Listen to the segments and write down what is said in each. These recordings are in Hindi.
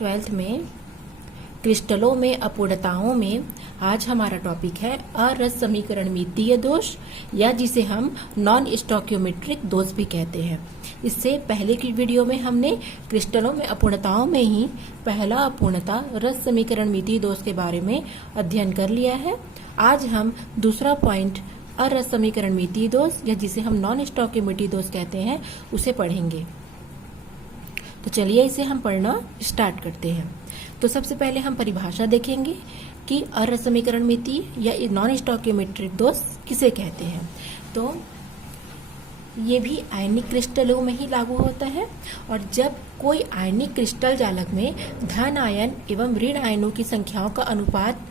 ट्वेल्थ में क्रिस्टलों में अपूर्णताओं में आज हमारा टॉपिक है अरस समीकरणमितीय दोष या जिसे हम नॉन स्टोइकियोमेट्रिक दोष भी कहते हैं। इससे पहले की वीडियो में हमने क्रिस्टलों में अपूर्णताओं में ही पहला अपूर्णता रस समीकरणमितीय दोष के बारे में अध्ययन कर लिया है। आज हम दूसरा पॉइंट अरस समीकरणमितीय दोष या जिसे हम नॉन स्टोइकियोमेट्रिक दोष कहते हैं उसे पढ़ेंगे। तो चलिए इसे हम पढ़ना स्टार्ट करते हैं। तो सबसे पहले हम परिभाषा देखेंगे कि अरस समीकरणमितीय या नॉन स्टोइकियोमेट्रिक दोष किसे कहते हैं। तो ये भी आयनिक क्रिस्टलों में ही लागू होता है और जब कोई आयनिक क्रिस्टल जालक में धन आयन एवं ऋण आयनों की संख्याओं का अनुपात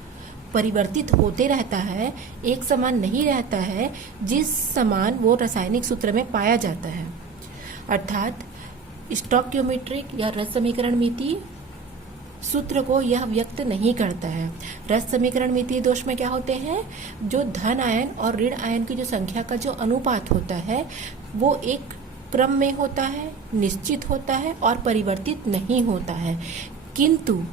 परिवर्तित होते रहता है, एक समान नहीं रहता है, जिस समान वो रासायनिक सूत्र में पाया जाता है, अर्थात स्टोइकियोमेट्रिक या रस समीकरणमितीय सूत्र को यह व्यक्त नहीं करता है। रस समीकरणमितीय दोष में क्या होते हैं, जो धन आयन और ऋण आयन की जो संख्या का जो अनुपात होता है वो एक क्रम में होता है, निश्चित होता है और परिवर्तित नहीं होता है। किंतु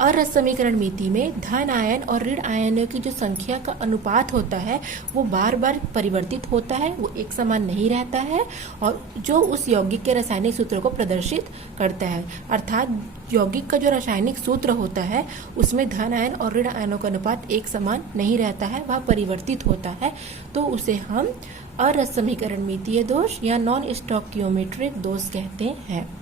अरस समीकरणमितीय में धन आयन और ऋण आयनों की जो संख्या का अनुपात होता है वो बार बार परिवर्तित होता है, वो एक समान नहीं रहता है और जो उस यौगिक के रासायनिक सूत्र को प्रदर्शित करता है, अर्थात यौगिक का जो रासायनिक सूत्र होता है उसमें धन आयन और ऋण आयनों का अनुपात एक समान नहीं रहता है, वह परिवर्तित होता है। तो उसे हम अरस समीकरणमितीय दोष या नॉन स्टोइकियोमेट्रिक दोष कहते हैं।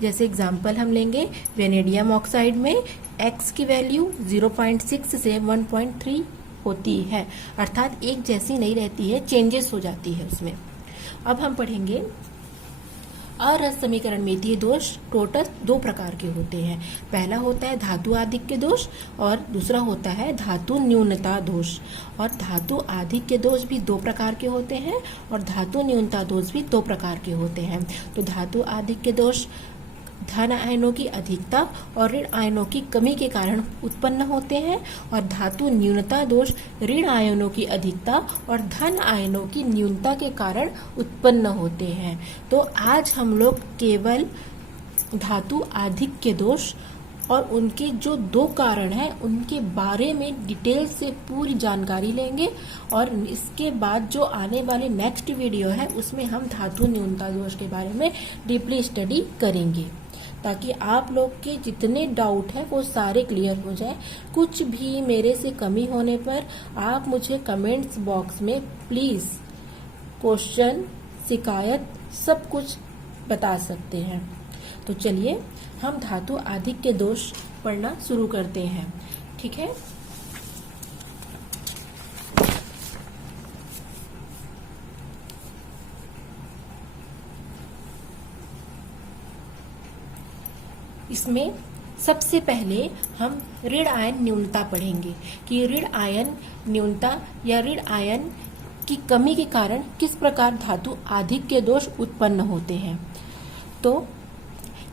जैसे एग्जाम्पल हम लेंगे, वेनेडियम ऑक्साइड में X की वैल्यू 0.6 से 1.3 होती है, अर्थात एक जैसी नहीं रहती है, चेंजेस हो जाती है उसमें। अब हम पढ़ेंगे अरस समीकरणमितीय दोष टोटल दो प्रकार के होते हैं। पहला होता है धातु आधिक्य दोष और दूसरा होता है धातु न्यूनता दोष। और धातु आधिक्य दोष भी दो प्रकार के होते हैं और धातु न्यूनता दोष भी दो प्रकार के होते हैं। तो धातु आधिक्य दोष धन आयनों की अधिकता और ऋण आयनों की कमी के कारण उत्पन्न होते हैं और धातु न्यूनता दोष ऋण आयनों की अधिकता और धन आयनों की न्यूनता के कारण उत्पन्न होते हैं। तो आज हम लोग केवल धातु आधिक्य दोष और उनके जो दो कारण हैं उनके बारे में डिटेल से पूरी जानकारी लेंगे और इसके बाद जो आने वाले नेक्स्ट वीडियो है उसमें हम धातु न्यूनता दोष के बारे में डीपली स्टडी करेंगे, ताकि आप लोग के जितने डाउट है वो सारे क्लियर हो जाए। कुछ भी मेरे से कमी होने पर आप मुझे कमेंट्स बॉक्स में प्लीज़ क्वेश्चन, शिकायत सब कुछ बता सकते हैं। तो चलिए हम धातु आधिक्य दोष पढ़ना शुरू करते हैं, ठीक है। इसमें सबसे पहले हम ऋण आयन न्यूनता पढ़ेंगे कि ऋण आयन न्यूनता या ऋण आयन की कमी के कारण किस प्रकार धातु आधिक्य दोष उत्पन्न होते हैं। तो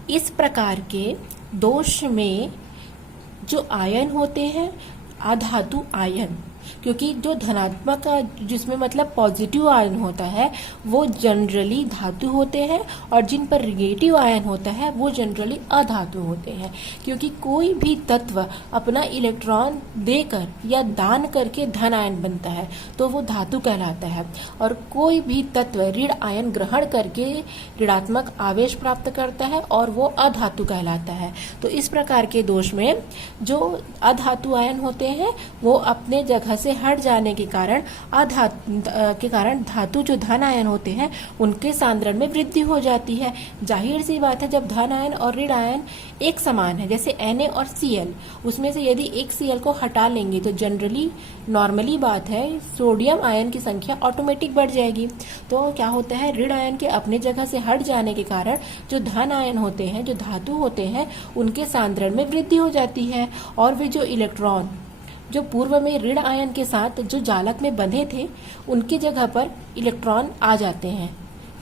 इस प्रकार के दोष में जो आयन होते हैं अधातु आयन, क्योंकि जो धनात्मक जिसमें मतलब पॉजिटिव आयन होता है वो जनरली धातु होते हैं और जिन पर रिगेटिव आयन होता है वो जनरली अधातु होते हैं। क्योंकि कोई भी तत्व अपना इलेक्ट्रॉन देकर या दान करके धन आयन बनता है तो वो धातु कहलाता है और कोई भी तत्व ऋण आयन ग्रहण करके ऋणात्मक आवेश प्राप्त करता है और वो अधातु कहलाता है। तो इस प्रकार के दोष में जो अधातु आयन होते हैं वो अपने जगह से हट जाने के कारण धातु जो धन आयन होते हैं उनके सांद्रण में वृद्धि हो जाती है। जाहिर सी बात है, जब धन आयन और ऋण आयन एक समान है, जैसे Na और Cl, उसमें से यदि एक Cl को हटा लेंगे तो जनरली नॉर्मली बात है सोडियम आयन की संख्या ऑटोमेटिक बढ़ जाएगी। तो क्या होता है, ऋण आयन के अपने जगह से हट जाने के कारण जो धन आयन होते हैं, जो धातु होते हैं, उनके सांद्रण में वृद्धि हो जाती है और वे जो इलेक्ट्रॉन जो पूर्व में ऋण आयन के साथ जो जालक में बंधे थे उनकी जगह पर इलेक्ट्रॉन आ जाते हैं।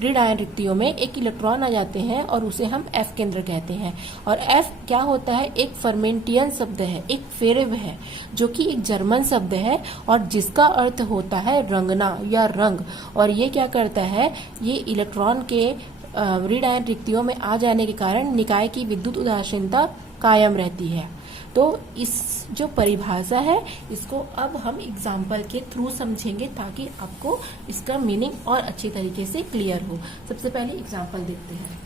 ऋण आयन रिक्तियों में एक इलेक्ट्रॉन आ जाते हैं और उसे हम F केंद्र कहते हैं। और F क्या होता है, एक फर्मेंटियन शब्द है, एक फेरेव है, जो कि एक जर्मन शब्द है और जिसका अर्थ होता है रंगना या रंग। और ये क्या करता है, ये इलेक्ट्रॉन के ऋण आयन रिक्तियों में आ जाने के कारण निकाय की विद्युत उदासीनता कायम रहती है। तो इस जो परिभाषा है इसको अब हम एग्जाम्पल के थ्रू समझेंगे ताकि आपको इसका मीनिंग और अच्छी तरीके से क्लियर हो। सबसे पहले एग्जाम्पल देखते हैं।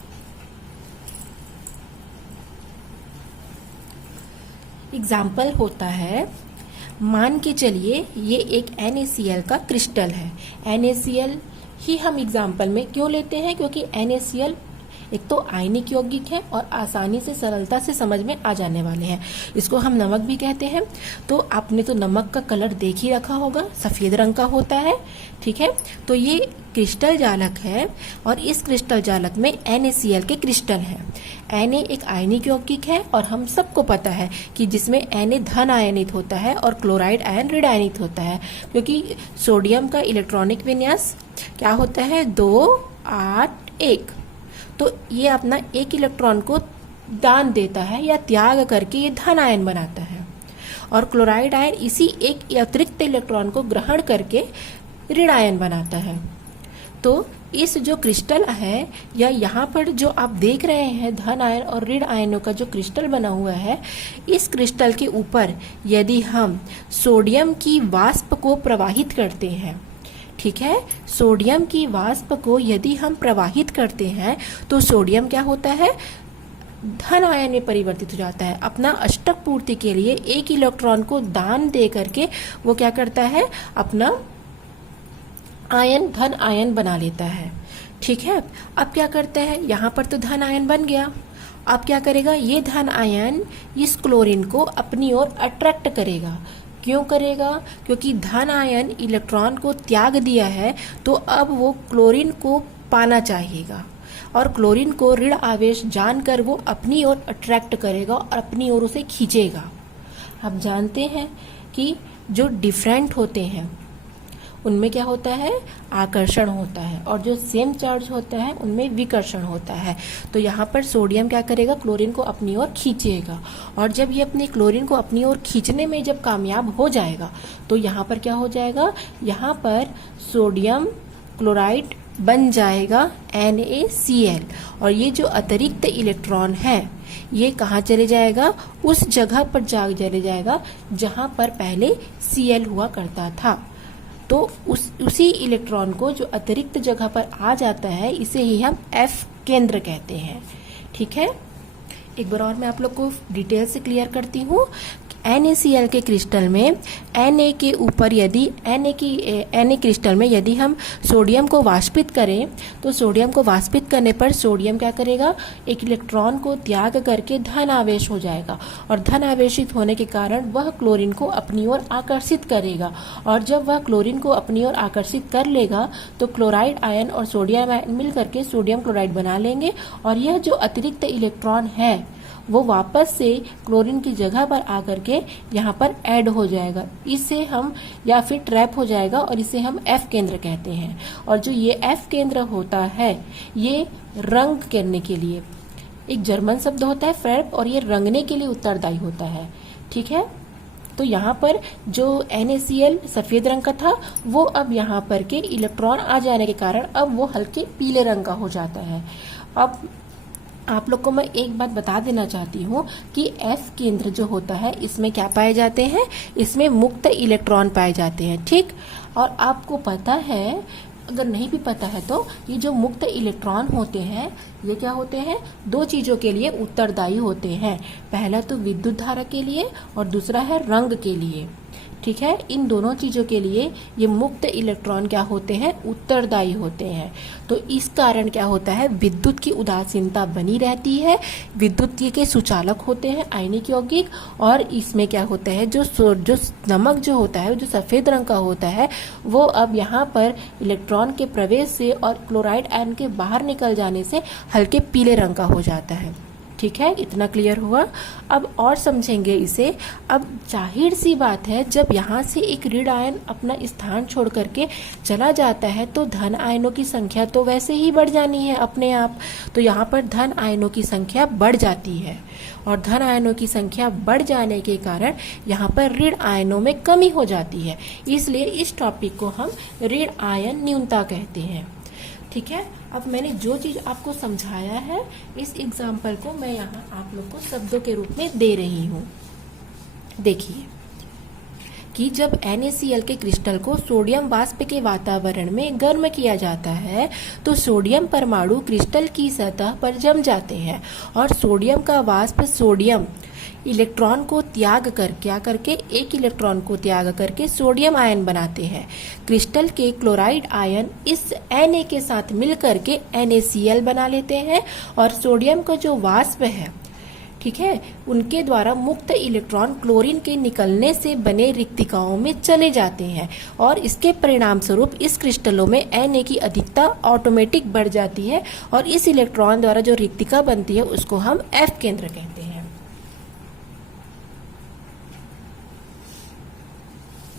एग्जाम्पल होता है, मान के चलिए ये एक NaCl का क्रिस्टल है। NaCl ही हम एग्जाम्पल में क्यों लेते हैं, क्योंकि NaCl एक तो आयनिक यौगिक है और आसानी से सरलता से समझ में आ जाने वाले हैं। इसको हम नमक भी कहते हैं। तो आपने तो नमक का कलर देख ही रखा होगा, सफेद रंग का होता है, ठीक है। तो ये क्रिस्टल जालक है और इस क्रिस्टल जालक में NaCl के क्रिस्टल हैं। Na एक आयनिक यौगिक है और हम सबको पता है कि जिसमें Na धन आयनित होता है और क्लोराइड आयन ऋण आयनित होता है, क्योंकि सोडियम का इलेक्ट्रॉनिक विन्यास क्या होता है, 2 8 1। तो ये अपना एक इलेक्ट्रॉन को दान देता है या त्याग करके ये धन आयन बनाता है, और क्लोराइड आयन इसी एक अतिरिक्त इलेक्ट्रॉन को ग्रहण करके ऋण आयन बनाता है। तो इस जो क्रिस्टल है या यहाँ पर जो आप देख रहे हैं धन आयन और ऋण आयनों का जो क्रिस्टल बना हुआ है, इस क्रिस्टल के ऊपर यदि हम सोडियम की वाष्प को प्रवाहित करते हैं, ठीक है, सोडियम की वाष्प को यदि हम प्रवाहित करते हैं तो सोडियम क्या होता है, धन आयन में परिवर्तित हो जाता है। अपना अष्टक पूर्ति के लिए एक इलेक्ट्रॉन को दान दे करके वो क्या करता है, अपना आयन धन आयन बना लेता है, ठीक है। अब क्या करता है, यहाँ पर तो धन आयन बन गया। अब क्या करेगा, ये धन आयन इस क्लोरीन को अपनी ओर अट्रैक्ट करेगा। क्यों करेगा, क्योंकि धन आयन इलेक्ट्रॉन को त्याग दिया है तो अब वो क्लोरीन को पाना चाहेगा और क्लोरीन को ऋण आवेश जानकर वो अपनी ओर अट्रैक्ट करेगा और अपनी ओर उसे खींचेगा। आप जानते हैं कि जो डिफरेंट होते हैं उनमें क्या होता है, आकर्षण होता है, और जो सेम चार्ज होता है उनमें विकर्षण होता है। तो यहाँ पर सोडियम क्या करेगा, क्लोरीन को अपनी ओर खींचेगा, और जब ये अपने क्लोरीन को अपनी ओर खींचने में जब कामयाब हो जाएगा तो यहाँ पर क्या हो जाएगा, यहाँ पर सोडियम क्लोराइड बन जाएगा NaCl, और ये जो अतिरिक्त इलेक्ट्रॉन है ये कहाँ चले जाएगा, उस जगह पर चले जाएगा जहाँ पर पहले Cl हुआ करता था। तो उसी इलेक्ट्रॉन को जो अतिरिक्त जगह पर आ जाता है इसे ही हम F केंद्र कहते हैं, ठीक है। एक बार और मैं आप लोग को डिटेल से क्लियर करती हूँ। NaCl के क्रिस्टल में Na के ऊपर यदि Na क्रिस्टल में यदि हम सोडियम को वाष्पित करें तो सोडियम को वाष्पित करने पर सोडियम क्या करेगा, एक इलेक्ट्रॉन को त्याग करके धन आवेश हो जाएगा, और धन आवेशित होने के कारण वह क्लोरीन को अपनी ओर आकर्षित करेगा, और जब वह क्लोरीन को अपनी ओर आकर्षित कर लेगा तो क्लोराइड आयन और सोडियम आयन मिल करके सोडियम क्लोराइड बना लेंगे, और यह जो अतिरिक्त इलेक्ट्रॉन है वो वापस से क्लोरीन की जगह पर आकर के यहाँ पर ऐड हो जाएगा। इसे हम या फिर ट्रैप हो जाएगा और इसे हम F केंद्र कहते हैं। और जो ये F केंद्र होता है ये रंग करने के लिए, एक जर्मन शब्द होता है फ्रैप, और ये रंगने के लिए उत्तरदायी होता है, ठीक है। तो यहाँ पर जो NaCl सफेद रंग का था वो अब यहाँ पर के इलेक्ट्रॉन आ जाने के कारण अब वो हल्के पीले रंग का हो जाता है। अब आप लोग को मैं एक बात बता देना चाहती हूँ कि F केंद्र जो होता है इसमें क्या पाए जाते हैं, इसमें मुक्त इलेक्ट्रॉन पाए जाते हैं, ठीक। और आपको पता है, अगर नहीं भी पता है तो ये जो मुक्त इलेक्ट्रॉन होते हैं ये क्या होते हैं, दो चीजों के लिए उत्तरदायी होते हैं। पहला तो विद्युत धारा के लिए और दूसरा है रंग के लिए, ठीक है। इन दोनों चीजों के लिए ये मुक्त इलेक्ट्रॉन क्या होते हैं, उत्तरदायी होते हैं। तो इस कारण क्या होता है, विद्युत की उदासीनता बनी रहती है, विद्युत के सुचालक होते हैं आयनिक यौगिक, और इसमें क्या होता है, जो नमक जो होता है जो सफेद रंग का होता है वो अब यहाँ पर इलेक्ट्रॉन के प्रवेश से और क्लोराइड आयन के बाहर निकल जाने से हल्के पीले रंग का हो जाता है, ठीक है। इतना क्लियर हुआ। अब और समझेंगे इसे। अब जाहिर सी बात है, जब यहाँ से एक ऋण आयन अपना स्थान छोड़ करके चला जाता है तो धन आयनों की संख्या तो वैसे ही बढ़ जानी है अपने आप। तो यहाँ पर धन आयनों की संख्या बढ़ जाती है, और धन आयनों की संख्या बढ़ जाने के कारण यहाँ पर ऋण आयनों में कमी हो जाती है। इसलिए इस टॉपिक को हम ऋण आयन न्यूनता कहते हैं, ठीक है। अब मैंने जो चीज आपको समझाया है इस एग्जाम्पल को मैं यहाँ आप लोग को शब्दों के रूप में दे रही हूँ। देखिए कि जब NaCl के क्रिस्टल को सोडियम वाष्प के वातावरण में गर्म किया जाता है तो सोडियम परमाणु क्रिस्टल की सतह पर जम जाते हैं और सोडियम का वाष्प सोडियम इलेक्ट्रॉन को त्याग कर क्या करके एक इलेक्ट्रॉन को त्याग करके सोडियम आयन बनाते हैं। क्रिस्टल के क्लोराइड आयन इस Na के साथ मिलकर के NaCl बना लेते हैं और सोडियम का जो वाष्प है, ठीक है, उनके द्वारा मुक्त इलेक्ट्रॉन क्लोरीन के निकलने से बने रिक्तिकाओं में चले जाते हैं और इसके परिणाम स्वरूप इस क्रिस्टलों में Na की अधिकता ऑटोमेटिक बढ़ जाती है और इस इलेक्ट्रॉन द्वारा जो रिक्तिका बनती है उसको हम F केंद्र कहते हैं।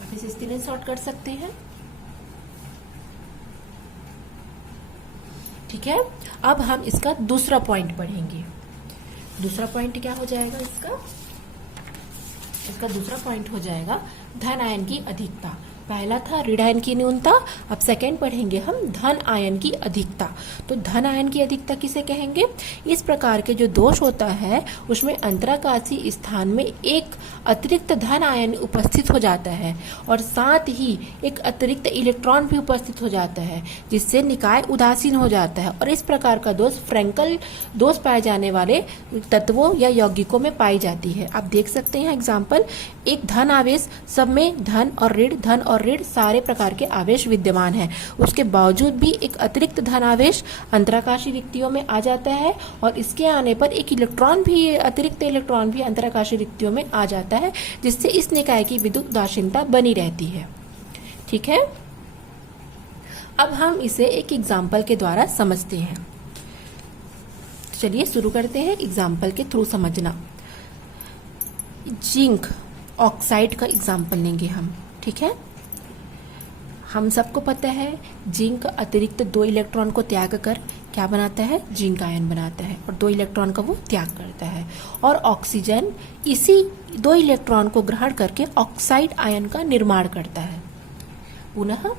आप इसे स्क्रीनशॉट कर सकते हैं। ठीक है, अब हम इसका दूसरा पॉइंट पढ़ेंगे। दूसरा पॉइंट क्या हो जाएगा इसका दूसरा पॉइंट हो जाएगा धन आयन की अधिकता। पहला था ऋण आयन की न्यूनता, अब सेकंड पढ़ेंगे हम धन आयन की अधिकता। तो धन आयन की अधिकता किसे कहेंगे? इस प्रकार के जो दोष होता है उसमें अंतराकाशीय स्थान में एक अतिरिक्त धन आयन उपस्थित हो जाता है और साथ ही एक अतिरिक्त इलेक्ट्रॉन भी उपस्थित हो जाता है जिससे निकाय उदासीन हो जाता है और इस प्रकार का दोष फ्रैंकल दोष पाए जाने वाले तत्वों या यौगिकों में पाई जाती है। आप देख सकते हैं एग्जाम्पल, एक धन आवेश, सब में धन और ऋण सारे प्रकार के आवेश विद्यमान है, उसके बावजूद भी एक अतिरिक्त धन आवेश अंतराकाशीय रिक्तियों में आ जाता है और इसके आने पर एक अतिरिक्त इलेक्ट्रॉन भी अंतराकाशीय रिक्तियों में आ जाता है जिससे इस निकाय की विद्युत उदासीनता बनी रहती है। ठीक है, अब हम इसे एक एग्जाम्पल के द्वारा समझते हैं। चलिए शुरू करते हैं एग्जाम्पल के थ्रू समझना। जिंक ऑक्साइड का एग्जाम्पल लेंगे हम। ठीक है, हम सबको पता है जिंक अतिरिक्त 2 इलेक्ट्रॉन को त्याग कर क्या बनाता है? जिंक आयन बनाता है और 2 इलेक्ट्रॉन का वो त्याग करता है और ऑक्सीजन इसी 2 इलेक्ट्रॉन को ग्रहण करके ऑक्साइड आयन का निर्माण करता है। पुनः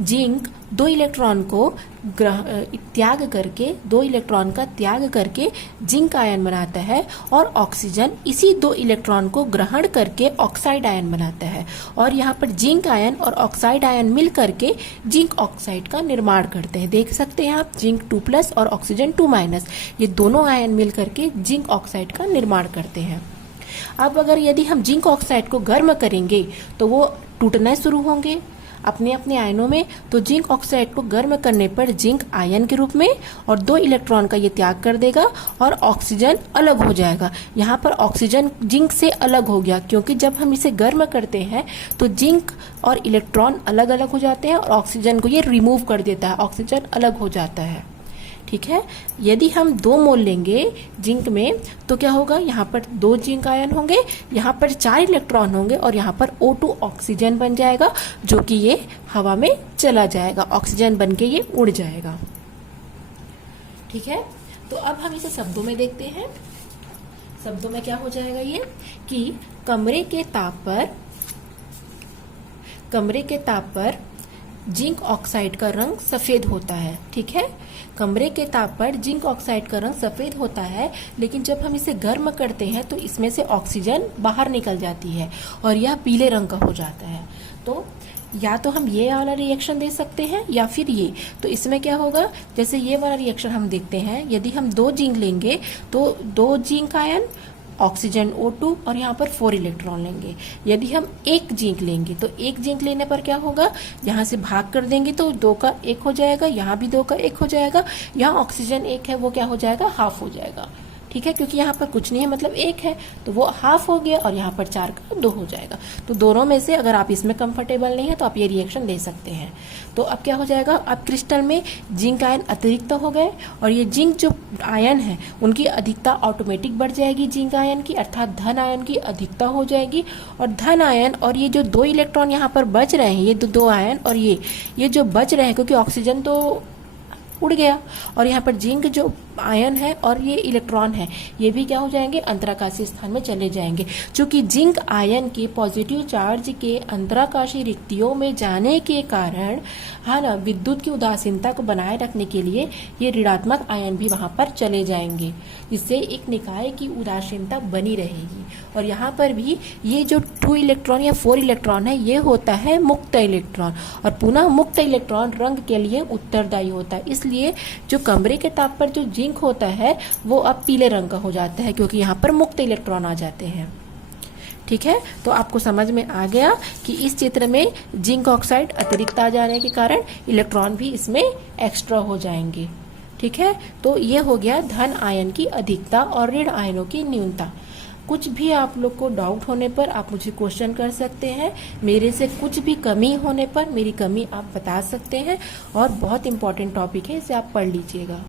जिंक 2 इलेक्ट्रॉन को त्याग करके 2 इलेक्ट्रॉन का त्याग करके जिंक आयन बनाता है और ऑक्सीजन इसी 2 इलेक्ट्रॉन को ग्रहण करके ऑक्साइड आयन बनाता है और यहाँ पर जिंक आयन और ऑक्साइड आयन मिल करके जिंक ऑक्साइड का निर्माण करते हैं। देख सकते हैं आप, जिंक 2+ और ऑक्सीजन 2-, ये दोनों आयन मिल करके जिंक ऑक्साइड का निर्माण करते हैं। अब अगर यदि हम जिंक ऑक्साइड को गर्म करेंगे तो वो टूटना शुरू होंगे अपने अपने आयनों में। तो जिंक ऑक्साइड को गर्म करने पर जिंक आयन के रूप में और 2 इलेक्ट्रॉन का ये त्याग कर देगा और ऑक्सीजन अलग हो जाएगा। यहाँ पर ऑक्सीजन जिंक से अलग हो गया क्योंकि जब हम इसे गर्म करते हैं तो जिंक और इलेक्ट्रॉन अलग अलग हो जाते हैं और ऑक्सीजन को ये रिमूव कर देता है, ऑक्सीजन अलग हो जाता है। ठीक है, यदि हम 2 मोल लेंगे जिंक में तो क्या होगा? यहाँ पर 2 जिंक आयन होंगे, यहाँ पर 4 इलेक्ट्रॉन होंगे और यहाँ पर O2 ऑक्सीजन बन जाएगा जो कि ये हवा में चला जाएगा, ऑक्सीजन बन के ये उड़ जाएगा। ठीक है, तो अब हम इसे शब्दों में देखते हैं। शब्दों में क्या हो जाएगा ये कि कमरे के ताप पर जिंक ऑक्साइड का रंग सफेद होता है। ठीक है, कमरे के ताप पर जिंक ऑक्साइड का रंग सफेद होता है, लेकिन जब हम इसे गर्म करते हैं तो इसमें से ऑक्सीजन बाहर निकल जाती है और यह पीले रंग का हो जाता है। तो या तो हम ये वाला रिएक्शन दे सकते हैं या फिर ये। तो इसमें क्या होगा? जैसे ये वाला रिएक्शन हम देखते हैं, यदि हम 2 जिंक लेंगे तो 2 जिंक आयन, ऑक्सीजन O2 और यहाँ पर 4 इलेक्ट्रॉन लेंगे। यदि हम 1 जिंक लेंगे तो 1 जिंक लेने पर क्या होगा? यहाँ से भाग कर देंगे तो 2 का 1 हो जाएगा, यहाँ भी 2 का 1 हो जाएगा, यहाँ ऑक्सीजन 1 है वो क्या हो जाएगा? हाफ हो जाएगा। ठीक है, क्योंकि यहाँ पर कुछ नहीं है मतलब 1 है तो वो हाफ हो गया और यहाँ पर 4 का 2 हो जाएगा। तो दोनों में से अगर आप इसमें कंफर्टेबल नहीं है तो आप ये रिएक्शन दे सकते हैं। तो अब क्या हो जाएगा? अब क्रिस्टल में जिंक आयन अतिरिक्त हो गए और ये जिंक जो आयन है उनकी अधिकता ऑटोमेटिक बढ़ जाएगी जिंक आयन की, अर्थात धन आयन की अधिकता हो जाएगी और धन आयन और ये जो 2 इलेक्ट्रॉन यहाँ पर बच रहे हैं, ये 2 आयन और ये जो बच रहे हैं, क्योंकि ऑक्सीजन तो उड़ गया। और यहाँ पर जिंक जो आयन है और ये इलेक्ट्रॉन है, ये भी क्या हो जाएंगे, अंतराकाशीय स्थान में चले जाएंगे। चूंकि जिंक आयन के पॉजिटिव चार्ज के अंतराकाशीय रिक्तियों में जाने के कारण है ना, विद्युत की उदासीनता को बनाए रखने के लिए ये ऋणात्मक आयन भी वहां पर चले जाएंगे, जिससे एक निकाय की उदासीनता बनी रहेगी। और यहाँ पर भी ये जो 2 इलेक्ट्रॉन या 4 इलेक्ट्रॉन है, ये होता है मुक्त इलेक्ट्रॉन, और पुनः मुक्त इलेक्ट्रॉन रंग के लिए उत्तरदायी होता है। इसलिए जो कमरे के ताप पर जो जिंक होता है वो अब पीले रंग का हो जाता है, क्योंकि यहाँ पर मुक्त इलेक्ट्रॉन आ जाते हैं। ठीक है, तो आपको समझ में आ गया कि इस चित्र में जिंक ऑक्साइड अतिरिक्त आ जाने के कारण इलेक्ट्रॉन भी इसमें एक्स्ट्रा हो जाएंगे। ठीक है, तो ये हो गया धन आयन की अधिकता और ऋण आयनों की न्यूनता। कुछ भी आप लोग को डाउट होने पर आप मुझे क्वेश्चन कर सकते हैं, मेरे से कुछ भी कमी होने पर मेरी कमी आप बता सकते हैं, और बहुत इंपॉर्टेंट टॉपिक है, इसे आप पढ़ लीजिएगा।